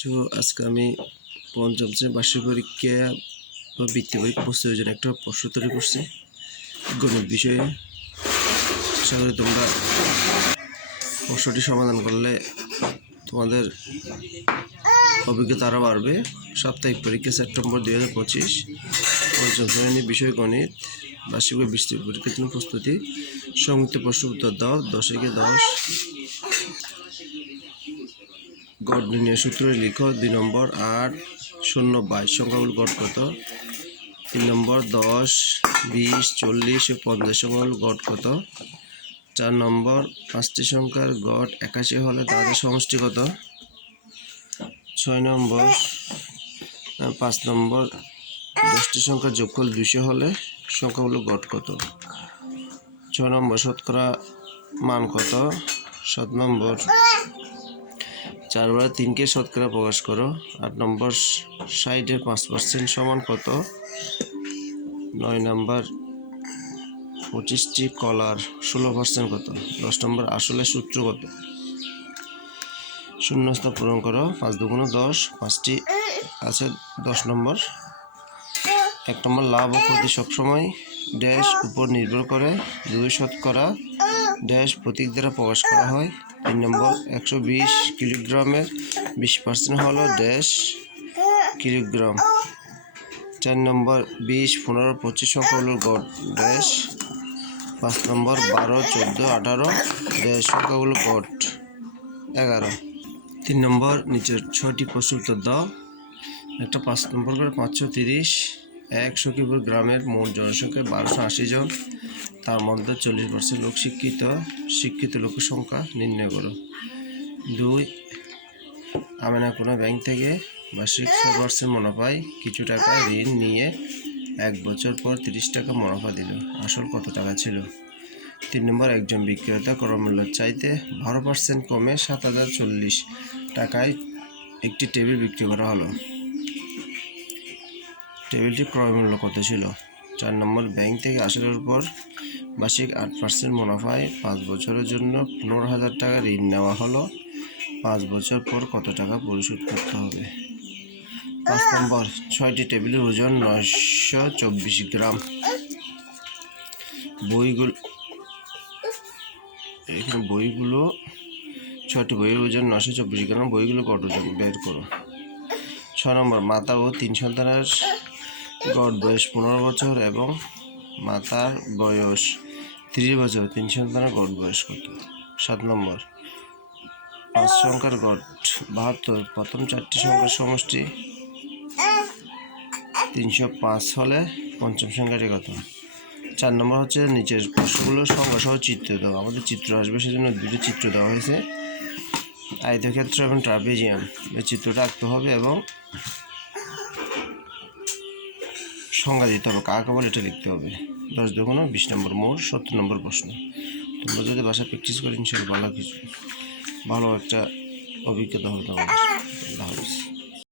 তো আজকে আমি পঞ্চম শ্রেণীর বার্ষিক পরীক্ষা বা বৃত্তি পরীক্ষা প্রস্তুতির জন্য একটা প্রশ্ন তৈরি করছি গণিত বিষয়ে। আশা করি তোমরা প্রশ্নটি সমাধান করলে তোমাদের অভিজ্ঞতা আরও বাড়বে। সাপ্তাহিক পরীক্ষা সেপ্টেম্বর 2025, পঞ্চম শ্রেণীর বিষয় গণিত বার্ষিক বৃত্তি পরীক্ষার জন্য প্রস্তুতি। সংযুক্ত প্রশ্ন উত্তর দাও। 10 গড় নির্ণয় সূত্র লিখো। 2 নম্বর 8, 0, 22 সংখ্যাগুলো গড় কত? 3 নম্বর 10, 20, 40 ও 50 সংখ্যাগুলো গড় কত? 4 নম্বর 5টি সংখ্যার গড় 81 হলে তাদের সমষ্টি কত? 6 নম্বর 5 নম্বর 10টি সংখ্যার যোগফল 200 হলে সংখ্যাগুলো গড় কত? 6 নম্বর শতকরা মান কত? 7 নম্বর 4/3কে শতকরা প্রকাশ করো। 8 নম্বর 60-এর 5% সমান কত? 9 নম্বর 25টি কলার 16% কত? 10 নম্বর আসলের সূত্র কত? শূন্যস্থান পূরণ করো। 5 দুগুণ 10, 5টি আছে 10 নম্বর। 1 নম্বর লাভ ও ক্ষতি সবসময় ড্যাশ উপর নির্ভর করে। 2 শতকরা ড্যাশ প্রতীক দ্বারা প্রকাশ করা হয়। 3 নম্বর 120 কিলোগ্রামের 20% হলো ড্যাশ কিলোগ্রাম। 4 নম্বর 20, 15, 25 সংখ্যাগুলোর গড় ড্যাশ। 5 নম্বর 12, 14, 18 ড্যাশ সংখ্যাগুলোর গড় 11। 3 নম্বর নিচের 6টি প্রশ্ন উত্তর দাও। একটা 5 নম্বর করে 530 এক সখীপুর গ্রামের মোট জনসংখ্যা 1280 জন, তার মধ্যে 40% লোক শিক্ষিত লোকের সংখ্যা নির্ণয় করো। 2 আমেনা কোনো ব্যাংক থেকে বার্ষিক 6% মুনাফায় কিছু টাকা ঋণ নিয়ে 1 বছর পর 30 টাকা মুনাফা দিল, আসল কত টাকা ছিল? 3 নম্বর একজন বিক্রেতা ক্রয়মূল্যের চাইতে 12% কমে 7040 টাকায় একটি টেবিল বিক্রি করা হলো। টেবিলটি ক্রয়মূল্য কত ছিল? 4 নম্বর ব্যাংক থেকে আসলের উপর বার্ষিক 8% মুনাফায় 5 বছরের জন্য 15,000 টাকা ঋণ নেওয়া হলো। 5 বছর পর কত টাকা পরিশোধ করতে হবে? 5 নম্বর 6টি টেবিলের ওজন 924 গ্রাম। বইগুলো 6টি বইয়ের ওজন 924 গ্রাম। বইগুলো গড় ওজন বের করো। 6 নম্বর মাতা ও 3 সন্তানের গড় বয়স 15 বছর এবং মাতার বয়স 30 বছর। 3 সন্তানের গড় বয়স কত? 7 নম্বর 5 সংখ্যার গড় 72, প্রথম 4টি সংখ্যার সমষ্টি 305 হলে পঞ্চম সংখ্যাটি কত? 4 নম্বর হচ্ছে নিচের প্রশ্নগুলোর সংখ্যা সহ চিত্র দাও। আমাদের চিত্র আসবে, সেজন্য 2টি চিত্র দেওয়া হয়েছে, আয়তক্ষেত্র এবং ট্রাপিজিয়াম। এই চিত্রটা আঁকতে হবে এবং সংজ্ঞা দিতে হবে, কাকে বলে এটা লিখতে হবে। 10 দুগুণ 20 নম্বর মোট 70 নম্বর প্রশ্ন। তোমরা যদি বাসায় প্র্যাকটিস করি ইনশাআল্লাহ ভালো একটা অভিজ্ঞতা হবে তোমাদের। আল্লাহ হাফেজ।